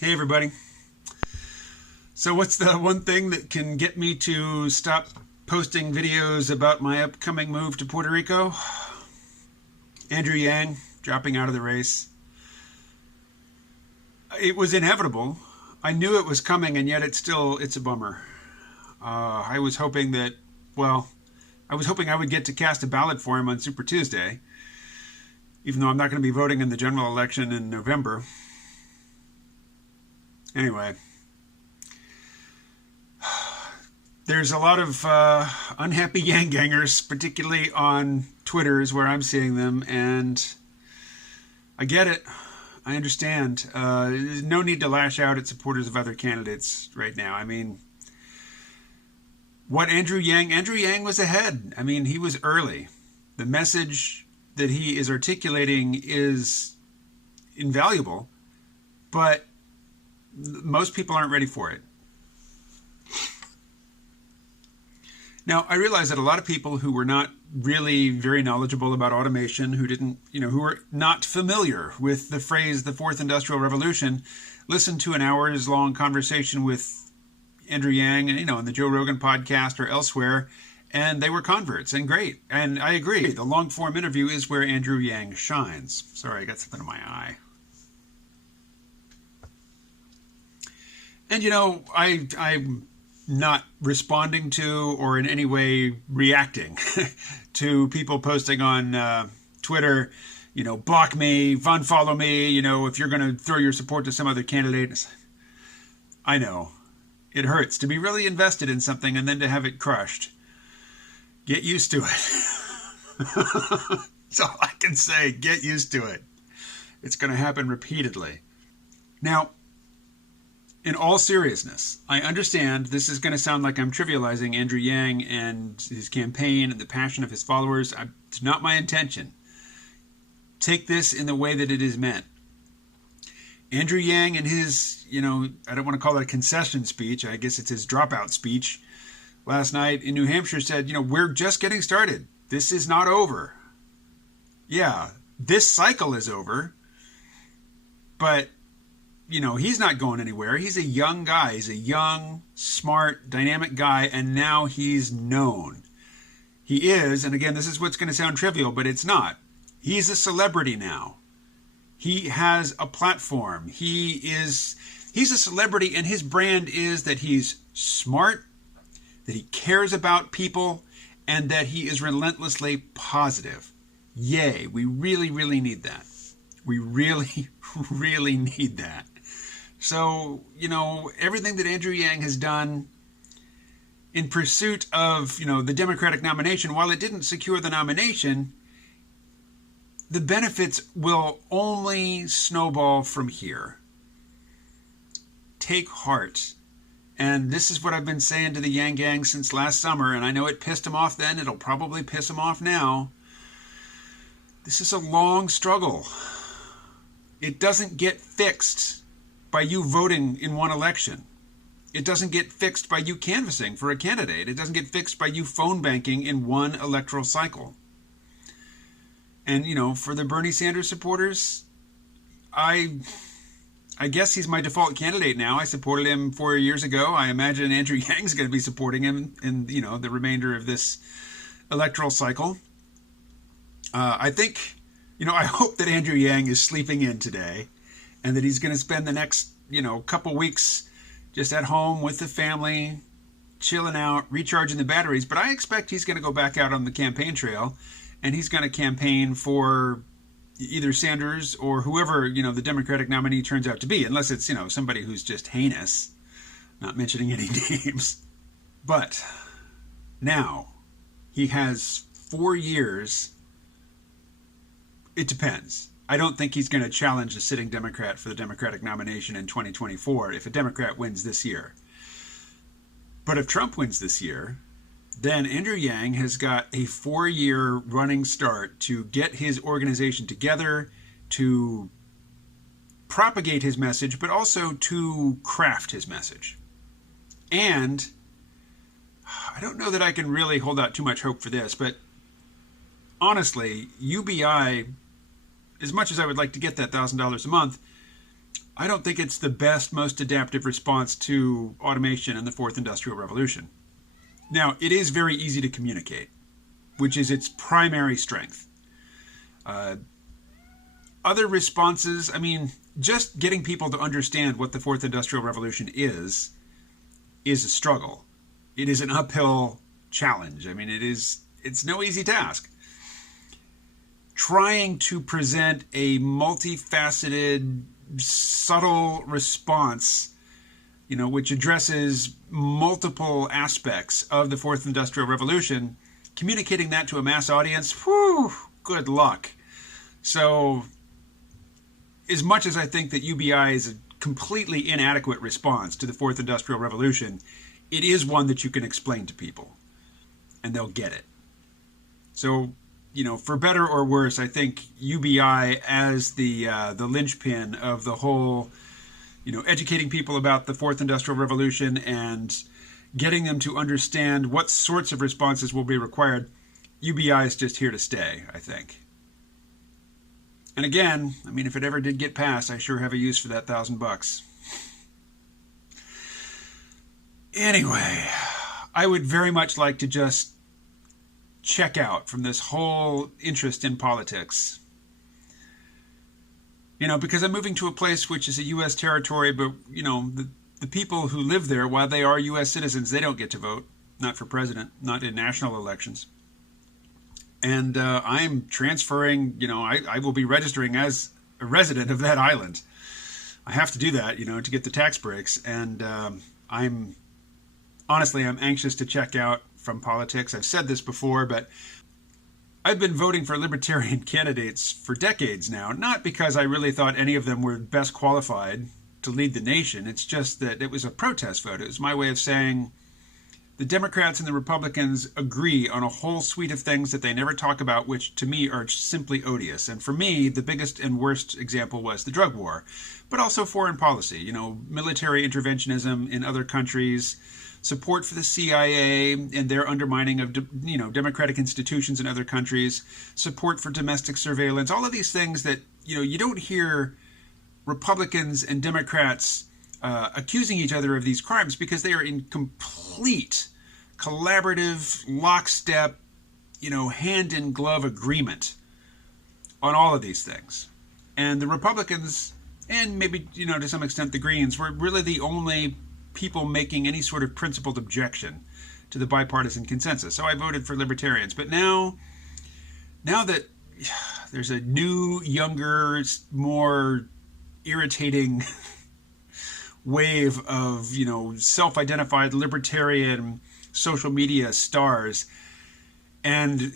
Hey everybody. So what's the one thing that can get me to stop posting videos about my upcoming move to Puerto Rico? Andrew Yang dropping out of the race. It was inevitable. I knew it was coming, and yet it's a bummer. I was hoping that, I was hoping I would get to cast a ballot for him on Super Tuesday, even though I'm not going to be voting in the general election in November. Anyway, there's a lot of unhappy Yang gangers, particularly on Twitter is where I'm seeing them, and I get it. I understand. There's no need to lash out at supporters of other candidates right now. I mean, Andrew Yang was ahead. I mean, he was early. The message that he is articulating is invaluable, but most people aren't ready for it. Now, I realize that a lot of people who were not really very knowledgeable about automation, who were not familiar with the phrase, the Fourth Industrial Revolution, listened to an hours-long conversation with Andrew Yang, and, in the Joe Rogan podcast or elsewhere, and they were converts, and great. And I agree, the long-form interview is where Andrew Yang shines. Sorry, I got something in my eye. And, I'm not responding to or in any way reacting to people posting on Twitter, block me, unfollow me, if you're going to throw your support to some other candidate. I know. It hurts to be really invested in something and then to have it crushed. Get used to it. That's all I can say. Get used to it. It's going to happen repeatedly. Now, in all seriousness, I understand this is going to sound like I'm trivializing Andrew Yang and his campaign and the passion of his followers. It's not my intention. Take this in the way that it is meant. Andrew Yang and his, I don't want to call it a concession speech. I guess it's his dropout speech last night in New Hampshire said, we're just getting started. This is not over. Yeah, this cycle is over, but he's not going anywhere. He's a young guy. He's a young, smart, dynamic guy, and now he's known. He is, and again, this is what's going to sound trivial, but it's not. He's a celebrity now. He has a platform. He's a celebrity, and his brand is that he's smart, that he cares about people, and that he is relentlessly positive. Yay, we really, really need that. We really, really need that. So, everything that Andrew Yang has done in pursuit of, the Democratic nomination, while it didn't secure the nomination, the benefits will only snowball from here. Take heart. And this is what I've been saying to the Yang Gang since last summer, and I know it pissed him off then. It'll probably piss him off now. This is a long struggle. It doesn't get fixed by you voting in one election. It doesn't get fixed by you canvassing for a candidate. It doesn't get fixed by you phone banking in one electoral cycle. And, for the Bernie Sanders supporters, I guess he's my default candidate now. I supported him 4 years ago. I imagine Andrew Yang's going to be supporting him in, the remainder of this electoral cycle. I think, I hope that Andrew Yang is sleeping in today and that he's going to spend the next, couple weeks just at home with the family, chilling out, recharging the batteries. But I expect he's going to go back out on the campaign trail and he's going to campaign for either Sanders or whoever, the Democratic nominee turns out to be, unless it's, somebody who's just heinous, not mentioning any names. But now he has 4 years. It depends. I don't think he's going to challenge a sitting Democrat for the Democratic nomination in 2024 if a Democrat wins this year. But if Trump wins this year, then Andrew Yang has got a 4-year running start to get his organization together, to propagate his message, but also to craft his message. And I don't know that I can really hold out too much hope for this, but honestly, UBI, as much as I would like to get that $1,000 a month, I don't think it's the best, most adaptive response to automation and the fourth industrial revolution. Now, it is very easy to communicate, which is its primary strength. Other responses, I mean, just getting people to understand what the fourth industrial revolution is a struggle. It is an uphill challenge. I mean, it's no easy task. Trying to present a multifaceted, subtle response, which addresses multiple aspects of the fourth industrial revolution, communicating that to a mass audience, whew, good luck. So, as much as I think that UBI is a completely inadequate response to the fourth industrial revolution, it is one that you can explain to people, and they'll get it. So, for better or worse, I think UBI as the linchpin of the whole, educating people about the fourth industrial revolution and getting them to understand what sorts of responses will be required, UBI is just here to stay, I think. And again, I mean, if it ever did get passed, I sure have a use for that $1,000. Anyway, I would very much like to just check out from this whole interest in politics. Because I'm moving to a place which is a U.S. territory, but, the people who live there, while they are U.S. citizens, they don't get to vote. Not for president, not in national elections. And I'm transferring, I will be registering as a resident of that island. I have to do that, to get the tax breaks. And I'm anxious to check out from politics. I've said this before, but I've been voting for libertarian candidates for decades now, not because I really thought any of them were best qualified to lead the nation. It's just that it was a protest vote. It was my way of saying the Democrats and the Republicans agree on a whole suite of things that they never talk about, which to me are simply odious. And for me, the biggest and worst example was the drug war, but also foreign policy, military interventionism in other countries, support for the CIA and their undermining of, democratic institutions in other countries, support for domestic surveillance, all of these things that, you don't hear Republicans and Democrats accusing each other of these crimes because they are in complete collaborative, lockstep, hand-in-glove agreement on all of these things. And the Republicans, and maybe, to some extent the Greens, were really the only people making any sort of principled objection to the bipartisan consensus. So I voted for Libertarians. But now that there's a new, younger, more irritating wave of, self-identified libertarian social media stars, and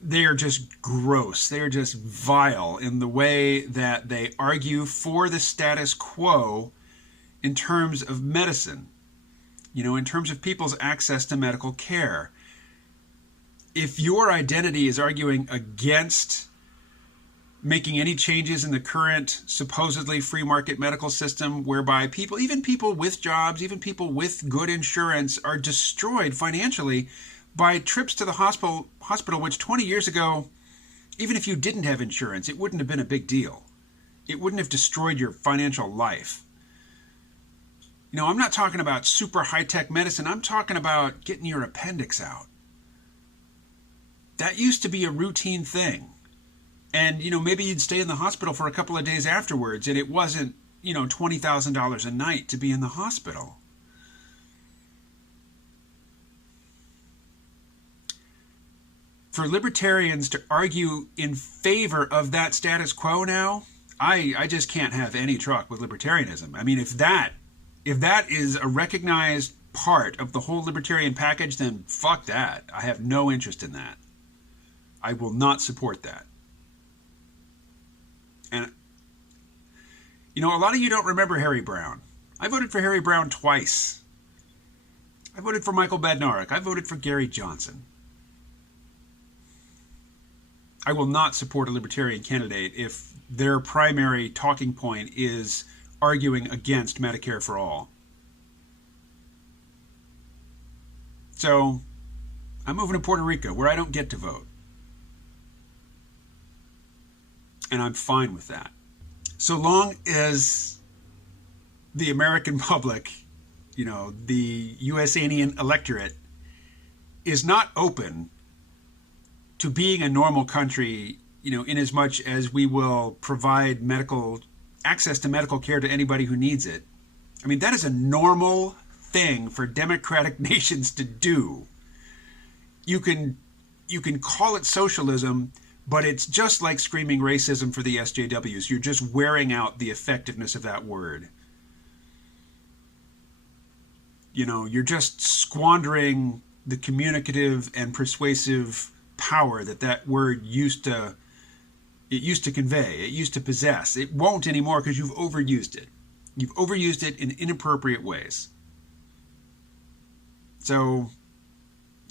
they are just gross. They are just vile in the way that they argue for the status quo in terms of medicine, in terms of people's access to medical care. If your identity is arguing against making any changes in the current supposedly free market medical system whereby people, even people with jobs, even people with good insurance, are destroyed financially by trips to the hospital, which 20 years ago, even if you didn't have insurance, it wouldn't have been a big deal. It wouldn't have destroyed your financial life. I'm not talking about super high-tech medicine. I'm talking about getting your appendix out. That used to be a routine thing. And, maybe you'd stay in the hospital for a couple of days afterwards, and it wasn't, $20,000 a night to be in the hospital. For libertarians to argue in favor of that status quo now, I just can't have any truck with libertarianism. I mean, if that is a recognized part of the whole libertarian package, then fuck that. I have no interest in that. I will not support that. And, a lot of you don't remember Harry Brown. I voted for Harry Brown twice. I voted for Michael Badnarik. I voted for Gary Johnson. I will not support a libertarian candidate if their primary talking point is arguing against Medicare for all. So, I'm moving to Puerto Rico, where I don't get to vote. And I'm fine with that. So long as the American public, the USanian electorate, is not open to being a normal country, in as much as we will provide access to medical care to anybody who needs it. I mean, that is a normal thing for democratic nations to do. You can call it socialism, but it's just like screaming racism for the SJWs. You're just wearing out the effectiveness of that word. You're just squandering the communicative and persuasive power that word used to convey, it used to possess. It won't anymore because you've overused it. You've overused it in inappropriate ways. So,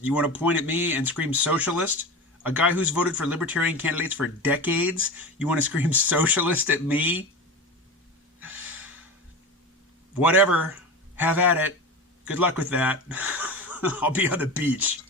you want to point at me and scream socialist? A guy who's voted for libertarian candidates for decades? You want to scream socialist at me? Whatever. Have at it. Good luck with that. I'll be on the beach.